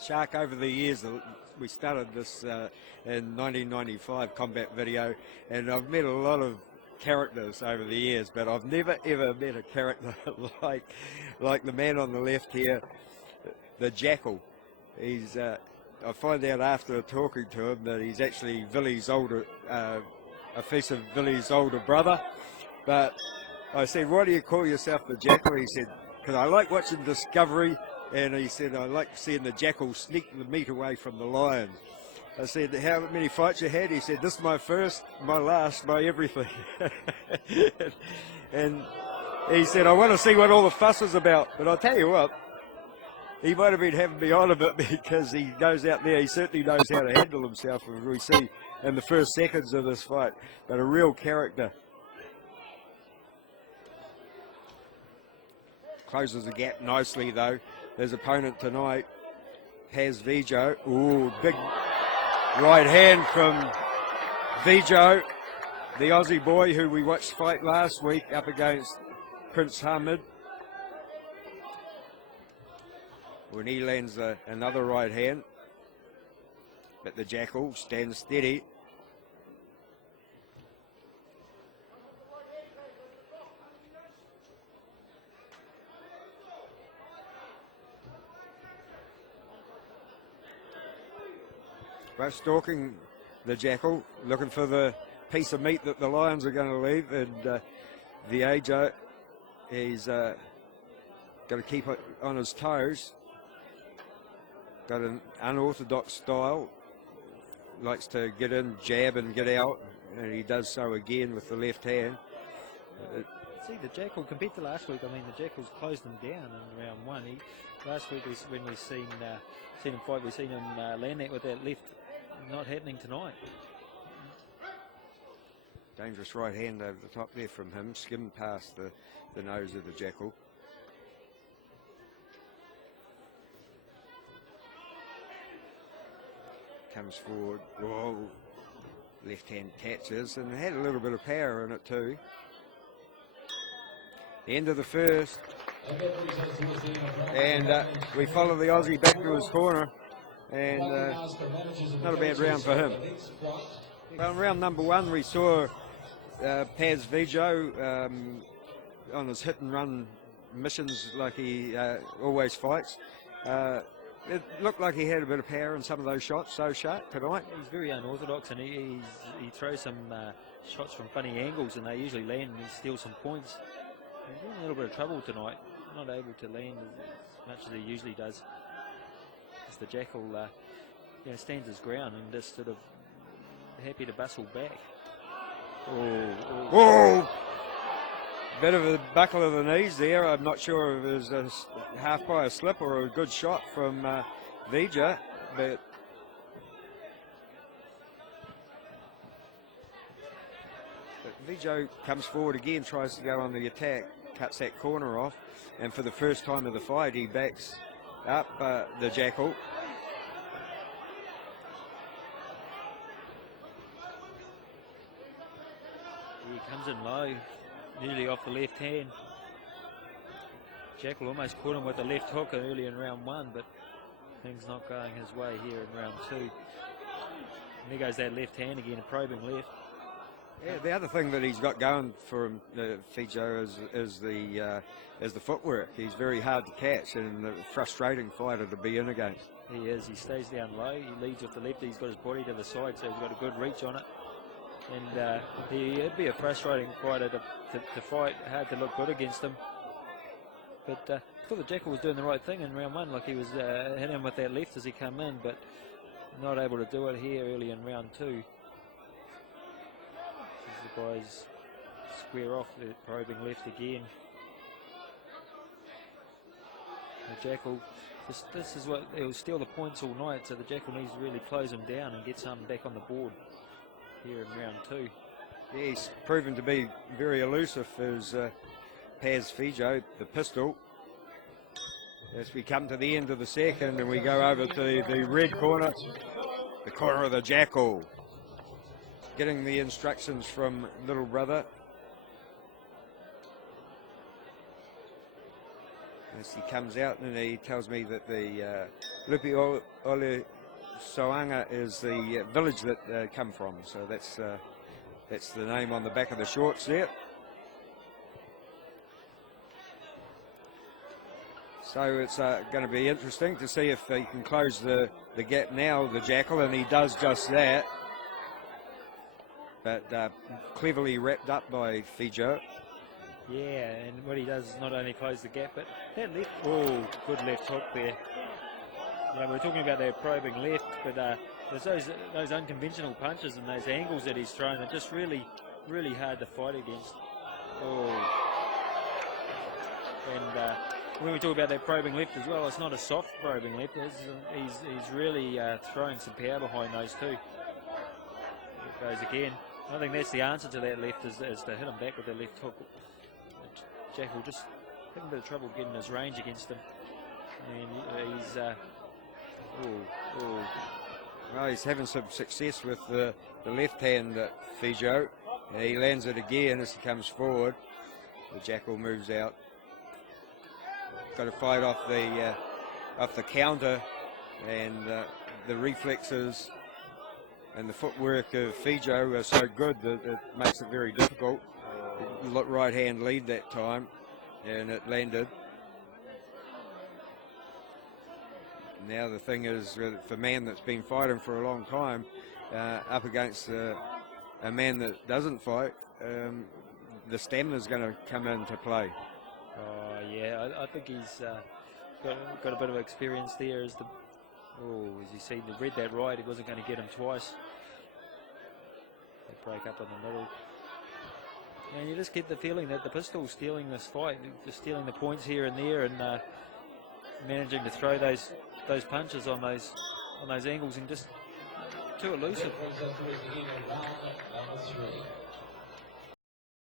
Shark, over the years, we started this in 1995 combat video, and I've met a lot of characters over the years, but I've never ever met a character like the man on the left here, the Jackal. He's I find out after talking to him that he's actually Vili's older, offensive Vili's older brother. But I said, why do you call yourself the Jackal? He said, because I like watching Discovery, and he said, I like seeing the Jackal sneak the meat away from the lion. I said, how many fights you had? He said, this is my first, my last, my everything. And he said, I want to see what all the fuss is about. But I'll tell you what, he might have been having me on a bit because he goes out there, he certainly knows how to handle himself, as we see in the first seconds of this fight. But a real character. Closes the gap nicely though. His opponent tonight, PAZ Vijo. Ooh, big right hand from Vijo, the Aussie boy who we watched fight last week up against Prince Hamid. When he lands another right hand, but the Jackal stands steady. Both stalking the Jackal, looking for the piece of meat that the lions are going to leave, and Vijo, he's got to keep on his toes. Got an unorthodox style, likes to get in, jab and get out, and he does so again with the left hand. See, the Jackal, compared to last week, I mean, the Jackal's closed him down in round one. Last week, when we've seen him fight, we've seen him land that with that left. Not happening tonight. Dangerous right hand over the top there from him, skimmed past the nose of the Jackal. Comes forward, whoa, left hand catches, and it had a little bit of power in it too. The end of the first, and we follow the Aussie back to his corner. And not a bad round for him. Well, in round number one, we saw PAZ Vijo on his hit and run missions like he always fights. It looked like he had a bit of power in some of those shots, so Shark, tonight. He's very unorthodox, and he throws some shots from funny angles, and they usually land and he steals some points. He's in a little bit of trouble tonight, not able to land as much as he usually does. The Jackal stands his ground and just sort of happy to bustle back. Oh. Bit of a buckle of the knees there. I'm not sure if it was a half by a slip or a good shot from Vijo, but Vijo comes forward again, tries to go on the attack, cuts that corner off, and for the first time of the fight he backs up the Jackal. He comes in low, nearly off the left hand. Jackal almost caught him with the left hook early in round one, but things not going his way here in round two. And there goes that left hand again, a probing left. Yeah, the other thing that he's got going for him, Vijo, is the footwork. He's very hard to catch and a frustrating fighter to be in against. He is. He stays down low. He leads with the left. He's got his body to the side, so he's got a good reach on it. And he'd be a frustrating fighter to fight. Hard to look good against him. But I thought the Jackal was doing the right thing in round one. Like he was hitting him with that left as he came in, but not able to do it here early in round two. The guys square off the probing left again. The Jackal, this is what he'll steal the points all night, so the Jackal needs to really close him down and get something back on the board here in round two. Yeah, he's proven to be very elusive as PAZ Vijo, the pistol. As we come to the end of the second and we go over to the red corner, the corner of the Jackal. Getting the instructions from little brother. As he comes out, and he tells me that the Lupi Ole Soanga is the village that they come from. So that's the name on the back of the shorts there. So it's going to be interesting to see if he can close the gap now, the Jackal, and he does just that. But cleverly wrapped up by Fijo. Yeah, and what he does is not only close the gap, but that left, oh, good left hook there. You know, we're talking about that probing left, but there's those unconventional punches and those angles that he's thrown are just really, really hard to fight against. Oh. And when we talk about that probing left as well, it's not a soft probing left. He's really throwing some power behind those two. It goes again. I think that's the answer to that left, is to hit him back with the left hook. Jackal just having a bit of trouble getting his range against him. And he's well, he's having some success with the left hand at Fijo. And he lands it again as he comes forward. The Jackal moves out. Got to fight off the counter, and the reflexes and the footwork of Fijo are so good that it makes it very difficult. Right hand lead that time, and it landed. Now the thing is, for a man that's been fighting for a long time, up against a man that doesn't fight, the stamina is going to come into play. Oh yeah, I think he's got a bit of experience there. As you see, he read that right. He wasn't going to get him twice. They break up in the middle. And you just get the feeling that the pistol's stealing this fight, just stealing the points here and there, and managing to throw those punches on those angles, and just too elusive.